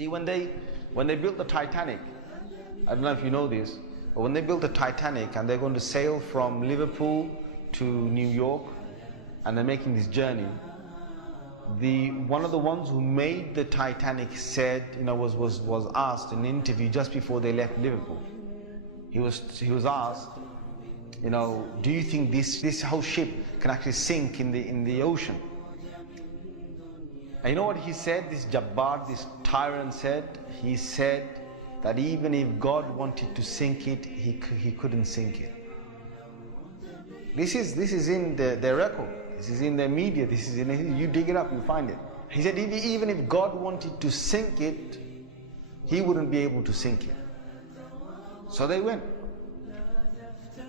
See, when they built the Titanic, I don't know if you know this, but when they built the Titanic and they're going to sail from Liverpool to New York and they're making this journey, one of the ones who made the Titanic said, was asked in an interview just before they left Liverpool. He was asked, do you think this whole ship can actually sink in the ocean? And you know what he said? This Jabbar, this tyrant said. He said that even if God wanted to sink it, he couldn't sink it. This is in their record. This is in their media. This is you dig it up, you find it. He said even if God wanted to sink it, he wouldn't be able to sink it. So they went.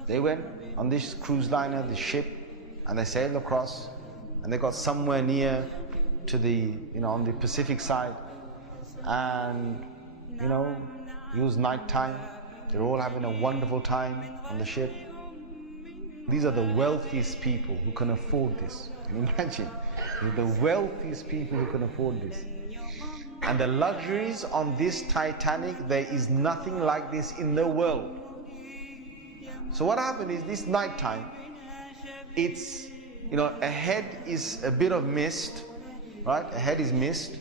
They went on this cruise liner, this ship, and they sailed across, and they got somewhere near to the, on the Pacific side, and it was night time. They're all having a wonderful time on the ship. These are the wealthiest people who can afford this. Can you imagine? They're the wealthiest people who can afford this. And the luxuries on this Titanic, there is nothing like this in the world. So what happened is this night time, it's, ahead is a bit of mist, right? Ahead is mist.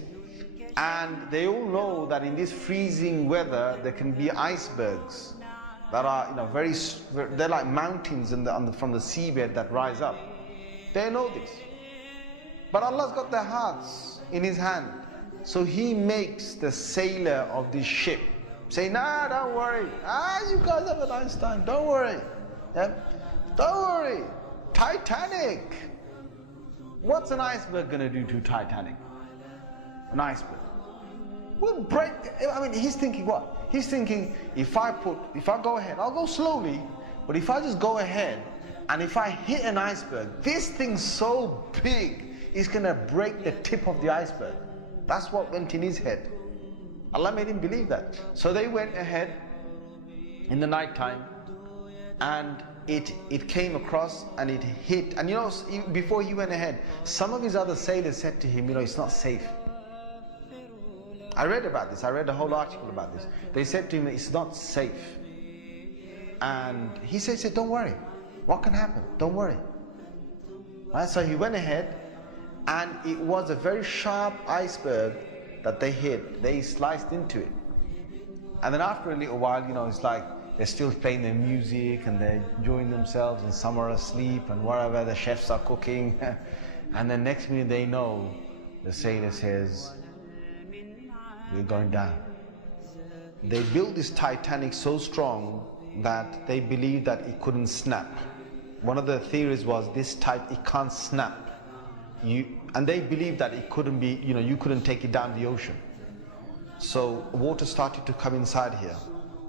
And they all know that in this freezing weather, there can be icebergs that are, they're like mountains from the seabed that rise up. They know this. But Allah's got their hearts in His hand. So He makes the sailor of this ship say, nah, don't worry. You guys have a nice time. Don't worry. Yeah? Don't worry. Titanic. What's an iceberg going to do to Titanic? An iceberg. We'll break. He's thinking what? He's thinking, if I go ahead, I'll go slowly, but if I just go ahead and if I hit an iceberg, this thing's so big, it's going to break the tip of the iceberg. That's what went in his head. Allah made him believe that. So they went ahead in the night time, and it came across and it hit. And before he went ahead, some of his other sailors said to him, it's not safe. I read about this. I read a whole article about this. They said to him, it's not safe. And he said, don't worry. What can happen? Don't worry. Right? So he went ahead, and it was a very sharp iceberg that they hit. They sliced into it. And then after a little while, it's like they're still playing their music and they're enjoying themselves, and some are asleep and wherever the chefs are cooking. And then next minute they know, the sailor says, we're going down. They built this Titanic so strong that they believed that it couldn't snap. One of the theories was it can't snap. And they believed that it couldn't be, you couldn't take it down the ocean. So water started to come inside here.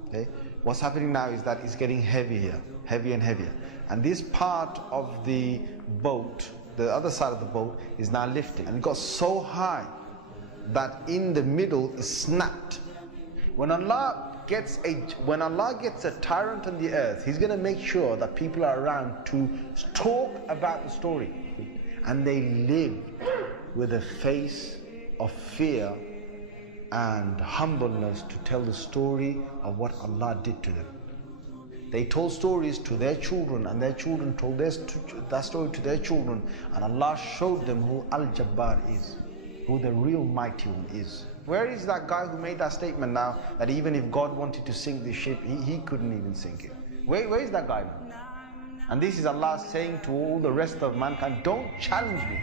Okay? What's happening now is that it's getting heavier and heavier. And this part of the boat, the other side of the boat, is now lifting. And it got so high that in the middle is snapped. When Allah gets a tyrant on the earth, He's going to make sure that people are around to talk about the story. And they lived with a face of fear and humbleness to tell the story of what Allah did to them. They told stories to their children, and their children told that story to their children, and Allah showed them who Al-Jabbar is, who the real mighty one is. Where is that guy who made that statement now, that even if God wanted to sink the ship, he couldn't even sink it? Where is that guy now? And this is Allah saying to all the rest of mankind, don't challenge me.